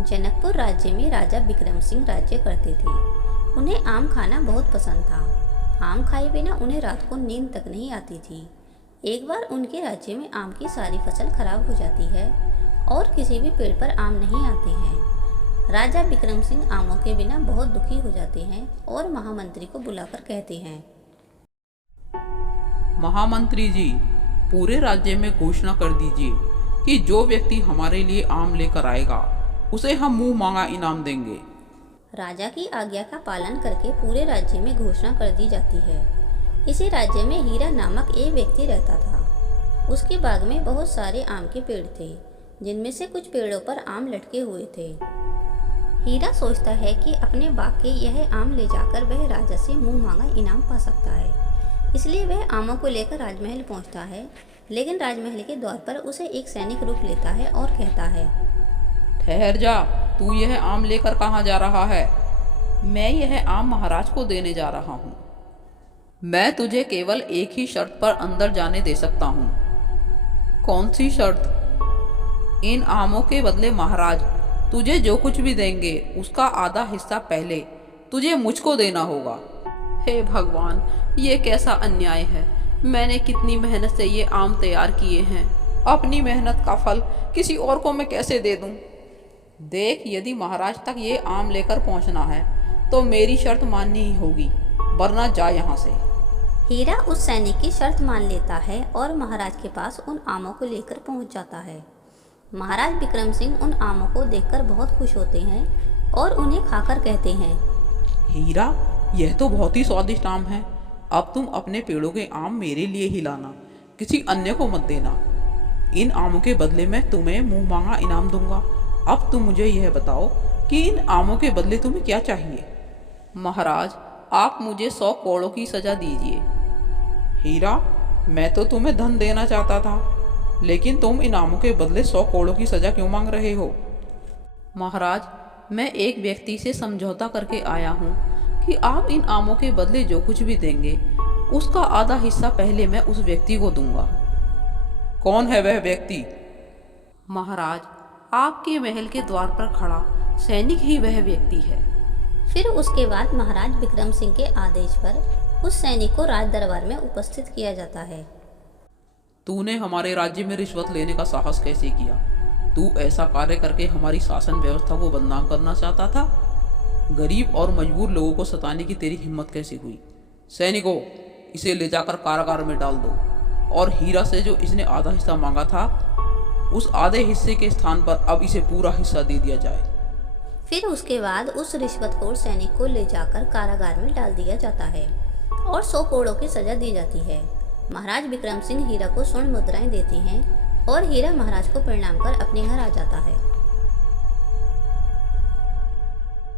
जनकपुर राज्य में राजा बिक्रम सिंह राज्य करते थे। उन्हें आम खाना बहुत पसंद था। आम खाए बिना उन्हें रात को नींद तक नहीं आती थी। एक बार उनके राज्य में आम की सारी फसल खराब हो जाती है और किसी भी पेड़ पर आम नहीं आते हैं। राजा बिक्रम सिंह आमों के बिना बहुत दुखी हो जाते हैं और महामंत्री को बुलाकर कहते हैं, महामंत्री जी, पूरे राज्य में घोषणा कर दीजिए कि जो व्यक्ति हमारे लिए आम लेकर आएगा उसे हम मुंह मांगा इनाम देंगे। राजा की आज्ञा का पालन करके पूरे राज्य में घोषणा कर दी जाती है। इसी राज्य में हीरा नामक एक व्यक्ति रहता था। उसके बाग में बहुत सारे आम के पेड़ थे, जिनमें से कुछ पेड़ों पर आम लटके हुए थे। हीरा सोचता है कि अपने बाग के यह आम ले जाकर वह राजा से मुंह मांगा इनाम पा सकता है। इसलिए वह आमों को लेकर राजमहल पहुंचता है, लेकिन राजमहल के द्वार पर उसे एक सैनिक रोक लेता है और कहता है, ठहर जा, तू यह आम लेकर कहाँ जा रहा है? मैं यह आम महाराज को देने जा रहा हूँ। मैं तुझे केवल एक ही शर्त पर अंदर जाने दे सकता हूँ। कौन सी शर्त? इन आमों के बदले महाराज तुझे जो कुछ भी देंगे उसका आधा हिस्सा पहले तुझे मुझको देना होगा। हे भगवान, ये कैसा अन्याय है। मैंने कितनी मेहनत से ये आम तैयार किए हैं। अपनी मेहनत का फल किसी और को मैं कैसे दे दूं? देख, यदि महाराज तक ये आम लेकर पहुंचना है तो मेरी शर्त माननी ही होगी, वरना जा यहाँ से। हीरा उस सैनिक की शर्त मान लेता है और महाराज के पास उन आमों को लेकर पहुंच जाता है। महाराज बिक्रम सिंह उन आमों को देखकर बहुत खुश होते हैं और उन्हें खाकर कहते हैं, हीरा, यह तो बहुत ही स्वादिष्ट आम है। अब तुम अपने पेड़ों के आम मेरे लिए ही लाना, किसी अन्य को मत देना। इन आमों के बदले मैं तुम्हें मुंह मांगा इनाम दूंगा। अब तुम मुझे यह बताओ कि इन आमों के बदले तुम्हें क्या चाहिए? महाराज, आप मुझे 100 कोड़ों की सजा दीजिए। हीरा, मैं तो तुम्हें धन देना चाहता था, लेकिन तुम इन आमों के बदले 100 कोड़ों की सजा क्यों मांग रहे हो? महाराज, मैं एक व्यक्ति से समझौता करके आया हूँ कि आप इन आमों के बदले जो कुछ भी देंगे उसका आधा हिस्सा पहले मैं उस व्यक्ति को दूंगा। कौन है वह व्यक्ति? महाराज, आपके महल के द्वार पर खड़ा सैनिक ही वह व्यक्ति है। फिर उसके बाद महाराज बिक्रम सिंह के आदेश पर उस सैनिक को राज दरबार में उपस्थित किया जाता है। तूने हमारे राज्य में रिश्वत लेने का साहस कैसे किया? तू ऐसा कार्य करके हमारी शासन व्यवस्था को बदनाम करना चाहता था? गरीब और मजबूर लोगों को सताने की तेरी हिम्मत कैसे हुई? सैनिकों, इसे ले जाकर कारागार में डाल दो और हीरा से जो इसने आधा हिस्सा मांगा था उस आधे हिस्से के स्थान पर अब इसे पूरा हिस्सा दे दिया जाए। फिर उसके बाद उस रिश्वतखोर सैनिक को ले जाकर कारागार में डाल दिया जाता है और 100 कोड़ों की सजा दी जाती है। महाराज बिक्रम सिंह हीरा को स्वर्ण मुद्राएं देते हैं और हीरा महाराज को प्रणाम कर अपने घर आ जाता है।